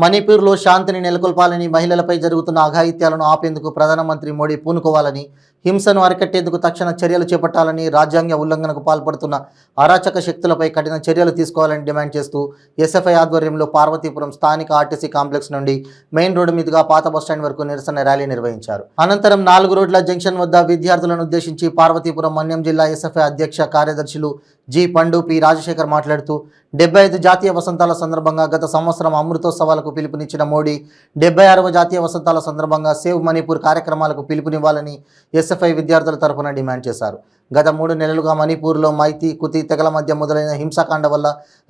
మణిపూర్లో శాంతిని నెలకొల్పాలని, మహిళలపై జరుగుతున్న అఘాయిత్యాలను ఆపేందుకు ప్రధానమంత్రి మోడీ పూనుకోవాలని, హింసను అరికట్టేందుకు తక్షణ చర్యలు చేపట్టాలని, రాజ్యాంగ ఉల్లంఘనకు పాల్పడుతున్న అరాచక శక్తులపై కఠిన చర్యలు తీసుకోవాలని డిమాండ్ చేస్తూ ఎస్ఎఫ్ఐ ఆధ్వర్యంలో పార్వతీపురం స్థానిక ఆర్టీసీ కాంప్లెక్స్ నుండి మెయిన్ రోడ్డు మీదుగా పాత బస్టాండ్ వరకు నిరసన ర్యాలీ నిర్వహించారు. అనంతరం 4 రోడ్ల జంక్షన్ వద్ద విద్యార్థులను ఉద్దేశించి పార్వతీపురం మన్యం జిల్లా ఎస్ఎఫ్ఐ అధ్యక్ష కార్యదర్శులు జి పండు, పి రాజశేఖర్ మాట్లాడుతూ 75 జాతీయ వసంతాల సందర్భంగా గత సంవత్సరం అమృతోత్సవాలకు పిలుపునిచ్చిన మోడీ 76వ జాతీయ వసంతాల సందర్భంగా సేవ్ మణిపూర్ కార్యక్రమాలకు పిలుపునివ్వాలని ఎస్ఎఫ్ఐ విద్యార్థుల తరఫున డిమాండ్ చేశారు. గత 3 నెలలుగా మణిపూర్లో మైతి, కుతి తెగల మధ్య మొదలైన హింసాకాండ వల్ల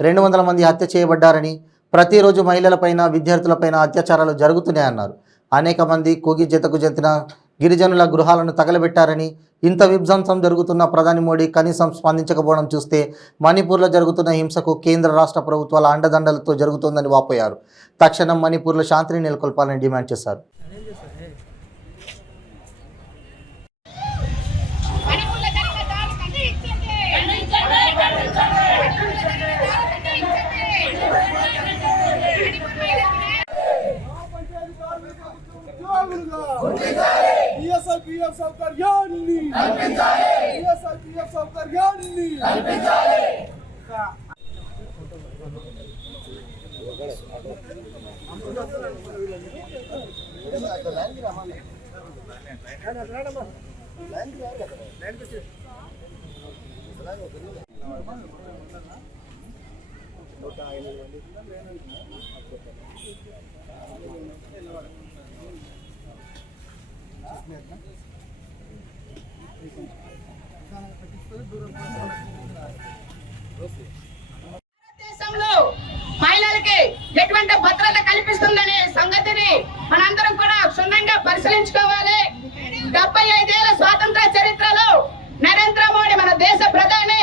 200 మంది హత్య చేయబడ్డారని, ప్రతిరోజు మహిళలపైన, విద్యార్థులపైన అత్యాచారాలు జరుగుతున్నాయన్నారు. అనేక మంది కోగి జతకు చెందిన గిరిజనుల గృహాలను తగలబెట్టారని, ఇంత విధ్వంసం జరుగుతున్న ప్రధాని మోడీ కనీసం స్పందించకపోవడం చూస్తే మణిపూర్లో జరుగుతున్న హింసకు కేంద్ర రాష్ట్ర ప్రభుత్వాల అండదండలతో జరుగుతుందని వాపోయారు. తక్షణం మణిపూర్లో శాంతిని నెలకొల్పాలని డిమాండ్ చేశారు. దేశంలో మహిళలకి ఎటువంటి భద్రత కల్పిస్తుందనే సంగతిని మనందరం కూడా క్షుణ్ణంగా పరిశీలించుకోవాలి. 75 ఏళ్ల స్వాతంత్ర చరిత్రలో నరేంద్ర మోడీ మన దేశ ప్రధాని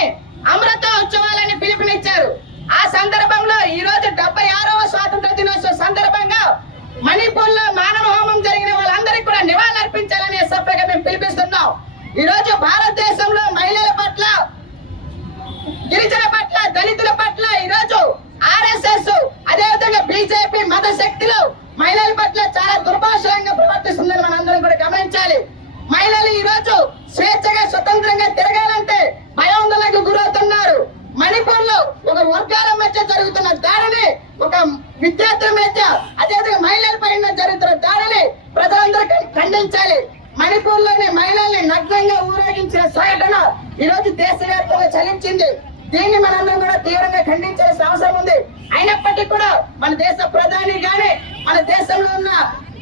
అమృత ఉత్సవాలని పిలుపునిచ్చారు. ఆ సందర్భంలో ఈ రోజు 76వ స్వాతంత్ర దినోత్సవ సందర్భంగా మణిపూర్ లో మానవ హోమం జరిగిన వాళ్ళందరికీ కూడా నివాళులర్పించాలని సభ్యులుగా మేము పిలిపిస్తున్నాం. ఈ రోజు భారతదేశంలో మహిళల పట్ల, గిరిజన పట్ల, దళితుల పట్ల ఈరోజు ఆర్ఎస్ఎస్ అదేవిధంగా బీజేపీ మత శక్తులు మహిళల పట్ల చాలా దుర్భాషలంగా ప్రవర్తిస్తుందని మనందరం కూడా గమనించాలి. మహిళలు ఈ రోజు స్వేచ్ఛగా స్వతంత్రంగా తిరగాలంటే భయాందోళనకు గురవుతున్నారు. మణిపూర్ లో ఒక వర్గాల మధ్య జరుగుతున్న దాడిని, ఒక విద్యార్థుల మధ్య, అదేవిధంగా మహిళల పైన జరుగుతున్న దాడిని ప్రజలందరూ ఖండించాలి. మణిపూర్ లోని మహిళల్ని నగ్నంగా ఊరేగించిన సంఘటన ఈ రోజు దేశవ్యాప్తంగా చలించింది. దీన్ని మనందరం కూడా తీవ్రంగా ఖండించాల్సిన అవసరం ఉంది. అయినప్పటికీ కూడా మన దేశ ప్రధాని గాని, మన దేశంలో ఉన్న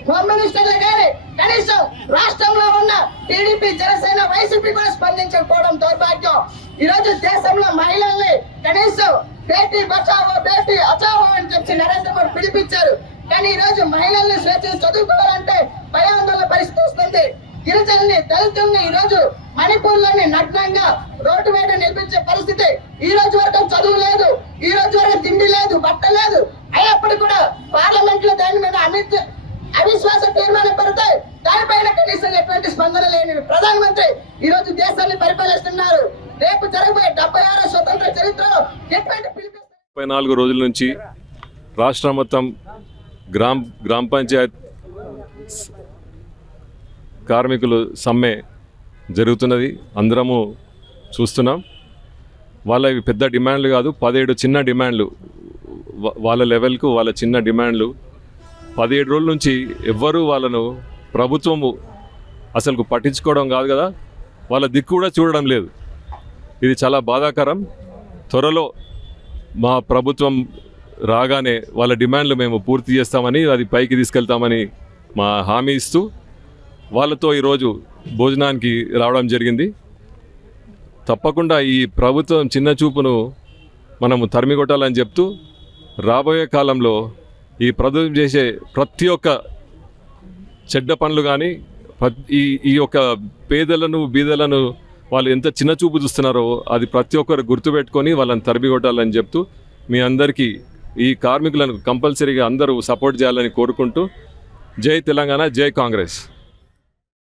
హోమ్ మినిస్టర్లు గాని, కనీసం రాష్ట్రంలో ఉన్న టీడీపీ, జనసేన, వైసీపీ కూడా స్పందించకపోవడం దౌర్భాగ్యం. ఈ రోజు దేశంలో మహిళల్ని కనీసం బేటీ బచావో, బేటీ అచావో అని చెప్పి నరేంద్ర మోడీ పిలిపించారు. కానీ ఈ రోజు మహిళల్ని స్వేచ్ఛగా చదువుకోవాలంటే భయాందోళన పరిస్థితి వస్తుంది. గిరిజనుల్ని, దళితుల్ని ఈ రోజు మణిపూర్ లోని నగ్నంగా రోడ్డు మీద నిలిపించే పరిస్థితి. ఈ రోజు వరకు చదువు లేదు, ఈ రోజు వరకు తిండి లేదు, బట్ట లేదు. అయినప్పటికీ కూడా పార్లమెంట్ లో దాని మీద అవిశ్వాస తీర్మానం పెడితే దానిపైన కనీసం ఎటువంటి స్పందన లేని ప్రధానమంత్రి ఈ రోజు దేశాన్ని పరిపాలిస్తున్నారు. రేపు జరగబోయే 76వ స్వతంత్ర చరిత్రలో ఎటువంటి 34 రోజుల నుంచి రాష్ట్రం మొత్తం గ్రామ పంచాయత్ కార్మికులు సమ్మె జరుగుతున్నది. అందరము చూస్తున్నాం. వాళ్ళ పెద్ద డిమాండ్లు కాదు, 17 చిన్న డిమాండ్లు, వాళ్ళ లెవెల్కు వాళ్ళ చిన్న డిమాండ్లు. 17 రోజుల నుంచి ఎవ్వరూ వాళ్ళను ప్రభుత్వము అసలు పట్టించుకోవడం కాదు కదా, వాళ్ళ దిక్కు కూడా చూడడం లేదు. ఇది చాలా బాధాకరం. త్వరలో మా ప్రభుత్వం రాగానే వాళ్ళ డిమాండ్లు మేము పూర్తి చేస్తామని, అది పైకి తీసుకెళ్తామని మా హామీ ఇస్తూ వాళ్ళతో ఈరోజు భోజనానికి రావడం జరిగింది. తప్పకుండా ఈ ప్రభుత్వం చిన్న చూపును మనము తరిమికొట్టాలని చెప్తూ, రాబోయే కాలంలో ఈ ప్రభుత్వం చేసే ప్రతి ఒక్క చెడ్డ పనులు కానీ, ఈ యొక్క పేదలను, బీదలను వాళ్ళు ఎంత చిన్న చూపు చూస్తున్నారో అది ప్రతి ఒక్కరు గుర్తుపెట్టుకొని వాళ్ళని తరిమికొట్టాలని చెప్తూ, మీ అందరికీ ఈ కార్మికులను కంపల్సరీగా అందరూ సపోర్ట్ చేయాలని కోరుకుంటూ, జై తెలంగాణ, జై కాంగ్రెస్.